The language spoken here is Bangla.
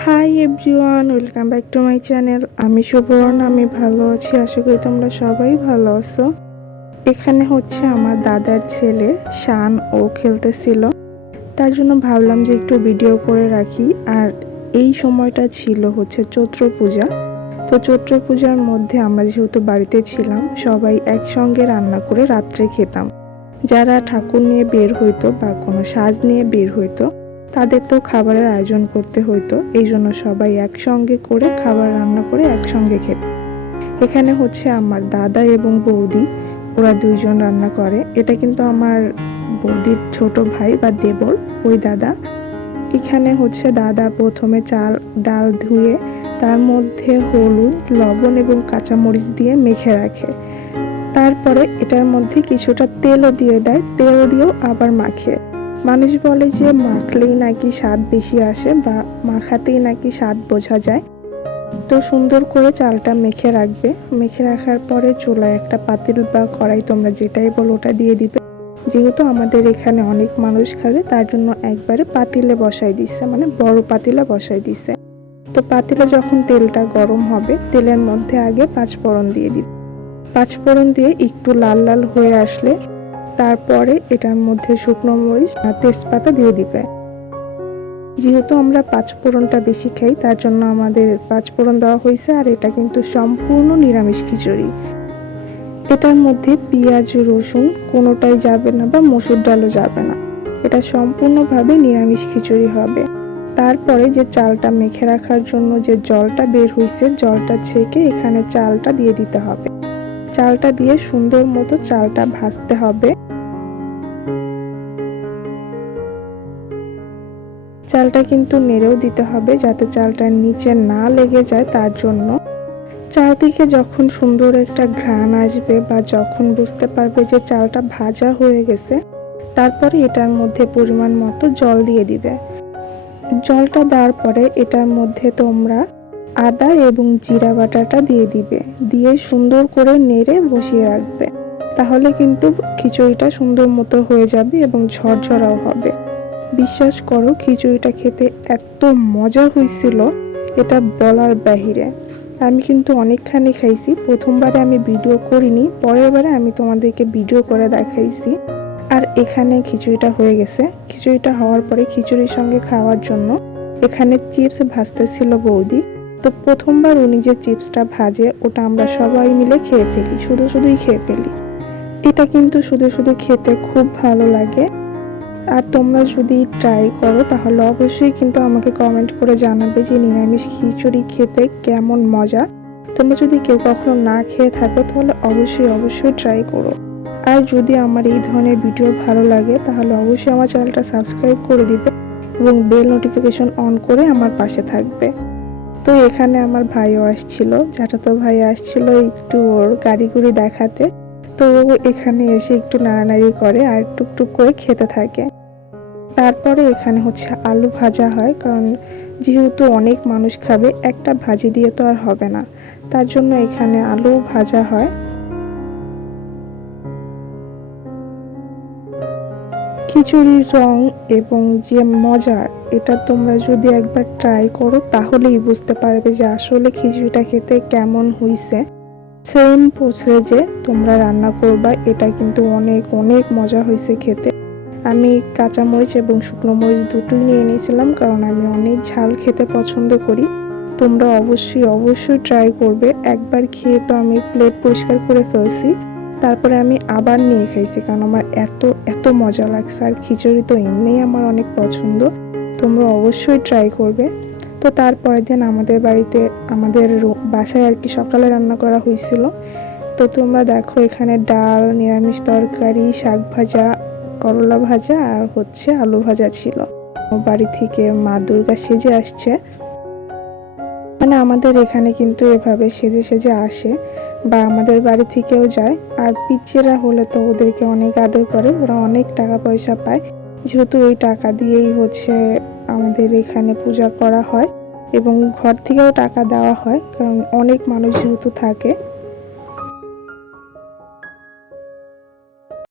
Hi everyone welcome back to my channel আমি সুবর্ণ, আমি ভালো আছি। আশা করি তোমরা সবাই ভালো আছো। এখানে হচ্ছে আমার দাদার ছেলে, শান, ও খেলতেছিল। তার জন্য ভাবলাম যে একটু ভিডিও করে রাখি। আর এই সময়টা ছিল হচ্ছে চৈত্র পূজা। তো চৈত্র পূজার মধ্যে আমরা যেহেতু বাড়িতে ছিলাম, সবাই একসঙ্গে রান্না করে রাত্রে খেতাম। যারা ঠাকুর নিয়ে বের হইতো বা কোনো সাজ নিয়ে বের হইতো তাদের তো খাবারের আয়োজন করতে হইতো, এই জন্য সবাই একসঙ্গে করে খাবার রান্না করে একসঙ্গে খেত। এখানে হচ্ছে আমার দাদা এবং বৌদি, ওরা দুইজন রান্না করে। এটা কিন্তু আমার বৌদির ছোট ভাই বা দেবর, ওই দাদা। এখানে হচ্ছে দাদা প্রথমে চাল, ডাল ধুয়ে, তার মধ্যে হলুদ, লবণ এবং কাঁচামরিচ দিয়ে মেখে রাখে। তারপরে এটার মধ্যে কিছুটা তেলও দিয়ে দেয় তেল দিয়েও আবার মাখে। মানুষ বলে যে মাখলেই নাকি স্বাদ বেশি আসে বা মাখাতেই নাকি স্বাদ বোঝা যায়। তো সুন্দর করে চালটা মেখে রাখবে। মেখে রাখার পরে চুলায় একটা পাতিল বা কড়াই তোমরা যেটাই বলো ওটা দিয়ে দিবে। যেহেতু আমাদের এখানে অনেক মানুষ খাবে, তার জন্য একবারে পাতিলে বসাই দিচ্ছে মানে বড় পাতিলে বসাই দিচ্ছে তো পাতিলে যখন তেলটা গরম হবে, তেলের মধ্যে আগে পাঁচ পাঁচফোড়ন দিয়ে দিবে। পাঁচ পাঁচফোড়ন দিয়ে একটু লাল লাল হয়ে আসলে তারপরে এটার মধ্যে শুকনো মরিচ আর তেজপাতা দিয়ে দিবে। যেহেতু আমরা পাঁচ পাঁচফোড়নটা বেশি খাই, তার জন্য আমাদের পাঁচফোড়ন দেওয়া হয়েছে আর এটা কিন্তু সম্পূর্ণ নিরামিষ খিচুড়ি। এটার মধ্যে পেঁয়াজ, রসুন কোনোটাই যাবে না বা মসুর ডালও যাবে না। এটা সম্পূর্ণভাবে নিরামিষ খিচুড়ি হবে। তারপরে যে চালটা মেখে রাখার জন্য যে জলটা বের হয়েছে, জলটা ছেঁকে এখানে চালটা দিয়ে দিতে হবে। চালটা দিয়ে সুন্দর মতো চালটা ভাজতে হবে। চালটা কিন্তু নেড়েও দিতে হবে যাতে চালটার নিচে না লেগে যায় তার জন্য। চারদিকে যখন সুন্দর একটা ঘ্রাণ আসবে বা যখন বুঝতে পারবে যে চালটা ভাজা হয়ে গেছে, তারপরে এটার মধ্যে পরিমাণ মতো জল দিয়ে দিবে। জলটা দেওয়ার পরে এটার মধ্যে তোমরা আদা এবং জিরা বাটাটা দিয়ে দিবে। দিয়ে সুন্দর করে নেড়ে বসিয়ে রাখবে। তাহলে কিন্তু খিচুড়িটা সুন্দর মতো হয়ে যাবে এবং ঝরঝরাও হবে। বিশ্বাস করো, খিচুড়িটা খেতে এত মজা হয়েছিল এটা বলার বাহিরে। আমি কিন্তু অনেকখানি খাইছি, প্রথমবারে আমি ভিডিও করিনি পরের বারে আমি তোমাদেরকে ভিডিও করে দেখাইছি। আর এখানে খিচুড়িটা হয়ে গেছে। খিচুড়িটা হওয়ার পরে খিচুড়ির সঙ্গে খাওয়ার জন্য এখানে চিপস ভাজতেছিল বৌদি। তো প্রথমবার উনি যে চিপসটা ভাজে, ওটা আমরা সবাই মিলে খেয়ে ফেলি, শুধু শুধুই খেয়ে ফেলি। এটা কিন্তু শুধু শুধু খেতে খুব ভালো লাগে। আর তোমরা যদি ট্রাই করো, তাহলে অবশ্যই কিন্তু আমাকে কমেন্ট করে জানাবে যে নিরামিষ খিচুড়ি খেতে কেমন মজা। তোমরা যদি কেউ কখনো না খেয়ে থাকো, তাহলে অবশ্যই অবশ্যই ট্রাই করো। আর যদি আমার এই ধরনের ভিডিও ভালো লাগে, তাহলে অবশ্যই আমার চ্যানেলটা সাবস্ক্রাইব করে দিবে এবং বেল নোটিফিকেশন অন করে আমার পাশে থাকবে। তো এখানে আমার ভাইও আসছিল তো ভাই আসছিল একটু ওর গুড়ি দেখাতে। তো এখানে এসে একটু নাড়ানাড়ি করে আর টুকটুক করে খেতে থাকে। তারপরে এখানে হচ্ছে আলু ভাজা হয়, কারণ যেহেতু অনেক মানুষ খাবে, একটা ভাজি দিয়ে তো আর হবে না। তার জন্য এখানে আলু ভাজা হয়। খিচুড়ির রং এবং যে মজা এটা তোমরা যদি একবার ট্রাই করো, তাহলেই বুঝতে পারবে যে আসলে খিচুড়িটা খেতে কেমন হইছে। সেম যে তোমরা রান্না করবা, এটা কিন্তু অনেক অনেক মজা হয়েছে খেতে। আমি কাঁচামরিচ এবং শুকনো মরিচ দুটোই নিয়ে নিয়েছিলাম কারণ আমি অনেক ঝাল খেতে পছন্দ করি। তোমরা অবশ্যই অবশ্যই ট্রাই করবে। একবার খেয়ে তো আমি প্লেট পরিষ্কার করে ফেলছি। তারপরে আমি আবার নিয়ে খাইছি কারণ আমার এত এত মজা লাগছে। আর খিচুড়ি তো এমনিই আমার অনেক পছন্দ। তোমরা অবশ্যই ট্রাই করবে। তো তারপরের দিন আমাদের বাড়িতে, আমাদের বাসায় আর কি সকালে রান্না করা হয়েছিল। তো তোমরা দেখো এখানে ডাল, নিরামিষ তরকারি, শাক ভাজা করলা ভাজা আর হচ্ছে আলু ভাজা ছিল। বাড়ি থেকে মা দুর্গা সেজে আসছে। মানে আমাদের এখানে কিন্তু এভাবে সেজে সেজে আসে বা আমাদের বাড়ি থেকেও যায়। আর পিচ্চিরা হলে তো ওদেরকে অনেক আদর করে, ওরা অনেক টাকা পয়সা পায়। যেহেতু ওই টাকা দিয়েই হচ্ছে আমাদের এখানে পূজা করা হয় এবং ঘর থেকেও টাকা দেওয়া হয়, কারণ অনেক মানুষ যেহেতু থাকে।